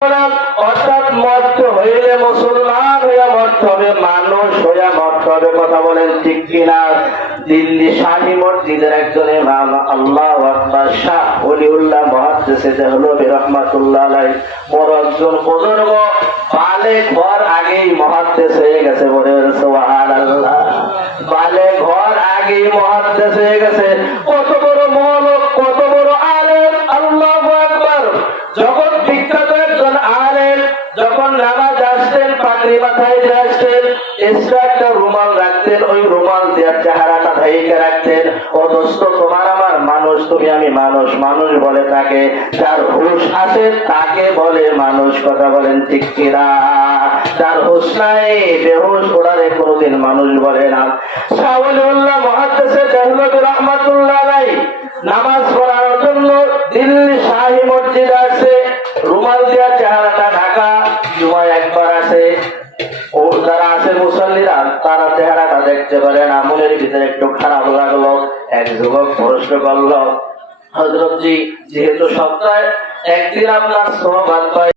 অর্থাৎ মরতে হইলে মুসলমান হইয়া মরতে হবে, মানুষ হইয়া মরতে হবে। কথা বলেন ঠিক কিনা? দিল্লি শাহী মসজিদের একজন ইমাম আল্লাহু আকবার শাহ ওলিউল্লাহ মুহাদ্দিস দেহলভী রাহমাতুল্লাহ আলাইহি বড় একজন বুজুর্গ, বালেগ হওয়ার আগেই মুহাদ্দিস হয়ে গেছে। বলেন সুবহানাল্লাহ। বালেগ হওয়ার আগেই মুহাদ্দিস হয়ে গেছে। কত বড় মৌলক, কত বড় আলেম! আল্লাহু আকবার। যখন বিখ্যাত একজন আলেম যখন নামাজ আসতেন, পাগড়ি মাথায় দিয়ে আসতেন, এক্সট্রা একটা রুমাল রাখতেন, ওই রুমাল দিয়ে চেহারাটা ঢেকে রাখতেন। ও দোস্ত, তোমার আমার মানুষ, তুমি আমি মানুষ। মানুষ বলে তাকে যার হুঁশ আছে, তাকে বলে মানুষ। কথা বলেন ঠিক কিনা? যার হুঁশ নাই, বেহুশ, ওনারে কোনোদিন মানুষ বলে না। শাহ ওলিউল্লাহ মুহাদ্দিস দেহলভী রাহমাতুল্লাহ আলাইহি নামাজ পড়ার জন্য দিল্লি শাহী মসজিদ আছে, রুমাল দিয়া চেহারাটা ঢাকা। জুমায় একবার আছে, ও যারা আছে মুসল্লিরা, তারা চেহারাটা দেখতে পারে না। মনের ভিতরে একটু খারাপ লাগলো। এক যুবক প্রশ্ন করলো, হযরত জি, যেহেতু সপ্তাহে একদিন আপনার সোহবত পাই,